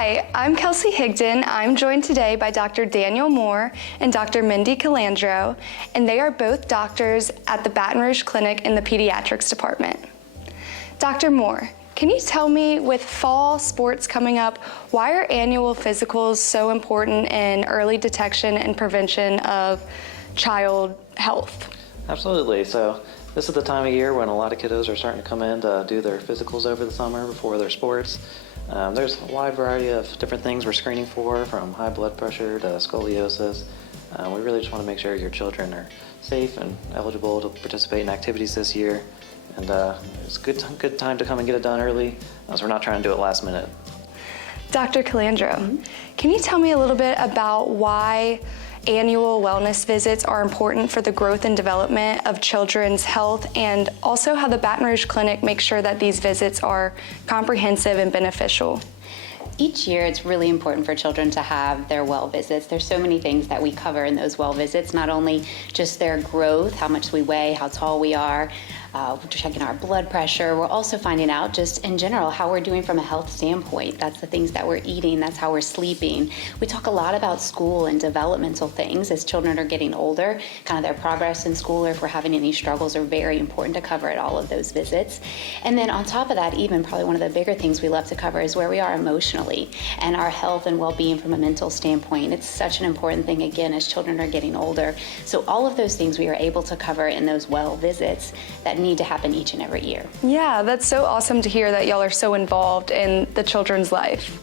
Hi, I'm Kelsey Higdon. I'm joined today by Dr. Daniel Moore and Dr. Mindy Calandro, and they are both doctors at the Baton Rouge Clinic in the Pediatrics department. Dr. Moore, can you tell me, with fall sports coming up, why are annual physicals so important in early detection and prevention of child health? Absolutely. So this is the time of year when a lot of kiddos are starting to come in to do their physicals over the summer before their sports. There's a wide variety of different things we're screening for, from high blood pressure to scoliosis. We really just want to make sure your children are safe and eligible to participate in activities this year. And it's a good time to come and get it done early, as we're not trying to do it last minute. Dr. Calandro, can you tell me a little bit about why annual wellness visits are important for the growth and development of children's health, and also how the Baton Rouge Clinic makes sure that these visits are comprehensive and beneficial? Each year, it's really important for children to have their well visits. There's so many things that we cover in those well visits, not only just their growth, how much we weigh, how tall we are, we're checking our blood pressure. We're also finding out just in general how we're doing from a health standpoint. That's the things that we're eating, that's how we're sleeping. We talk a lot about school and developmental things as children are getting older. Kind of their progress in school, or if we're having any struggles, are very important to cover at all of those visits. And then on top of that, even probably one of the bigger things we love to cover is where we are emotionally and our health and well-being from a mental standpoint. It's such an important thing, again, as children are getting older. So all of those things we are able to cover in those well visits that need to happen each and every year. Yeah, that's so awesome to hear that y'all are so involved in the children's life.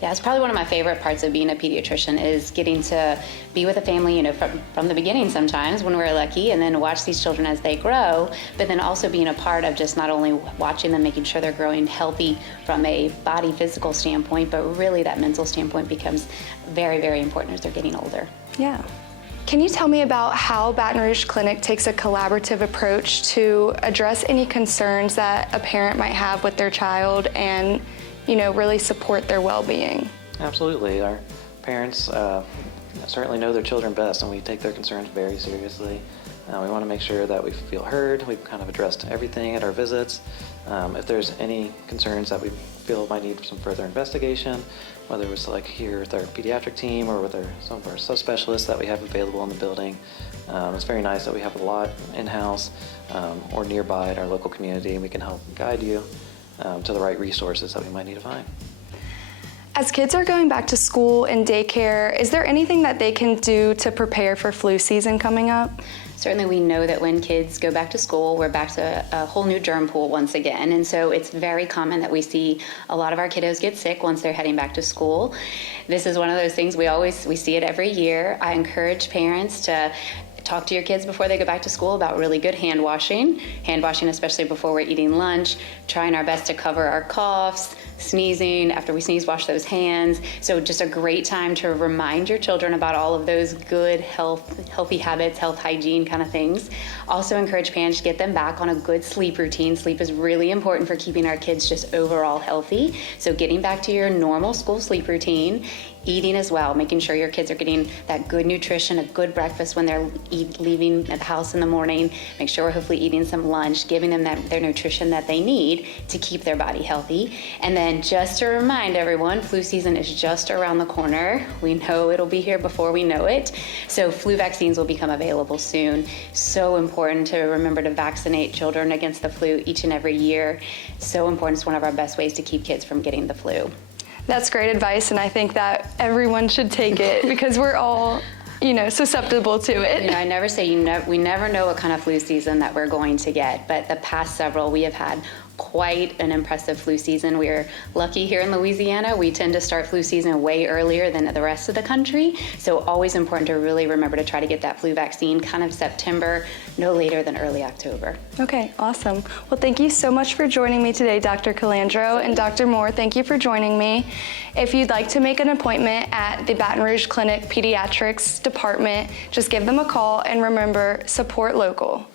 Yeah, it's probably one of my favorite parts of being a pediatrician is getting to be with a family, from the beginning sometimes when we're lucky, and then watch these children as they grow, but then also being a part of just not only watching them, making sure they're growing healthy from a body physical standpoint, but really that mental standpoint becomes very, very important as they're getting older. Yeah. Can you tell me about how Baton Rouge Clinic takes a collaborative approach to address any concerns that a parent might have with their child and, really support their well-being? Absolutely. Our parents certainly know their children best, and we take their concerns very seriously. We want to make sure that we feel heard. We've kind of addressed everything at our visits. If there's any concerns that we feel might need some further investigation, whether it was like here with our pediatric team or with some of our subspecialists that we have available in the building, it's very nice that we have a lot in-house or nearby in our local community, and we can help guide you to the right resources that we might need to find. As kids are going back to school and daycare, is there anything that they can do to prepare for flu season coming up? Certainly we know that when kids go back to school, we're back to a whole new germ pool once again. And so it's very common that we see a lot of our kiddos get sick once they're heading back to school. This is one of those things we see it every year. I encourage parents to talk to your kids before they go back to school about really good hand washing especially before we're eating lunch, trying our best to cover our coughs, sneezing. After we sneeze, wash those hands. So just a great time to remind your children about all of those good healthy habits, health hygiene kind of things. Also encourage parents to get them back on a good sleep routine. Sleep is really important for keeping our kids just overall healthy. So getting back to your normal school sleep routine, eating as well, making sure your kids are getting that good nutrition, a good breakfast when they're leaving the house in the morning. Make sure we're hopefully eating some lunch, giving them their nutrition that they need to keep their body healthy. And then just to remind everyone, flu season is just around the corner. We know it'll be here before we know it. So flu vaccines will become available soon. So important to remember to vaccinate children against the flu each and every year. So important. It's one of our best ways to keep kids from getting the flu. That's great advice, and I think that everyone should take it because we're all, susceptible to it. I never say we never know what kind of flu season that we're going to get, but the past several we have had quite an impressive flu season. We're lucky here in Louisiana. We tend to start flu season way earlier than the rest of the country. So always important to really remember to try to get that flu vaccine kind of September, no later than early October. Okay, awesome. Well, thank you so much for joining me today, Dr. Calandro, and Dr. Moore, thank you for joining me. If you'd like to make an appointment at the Baton Rouge Clinic Pediatrics Department, just give them a call, and remember, support local.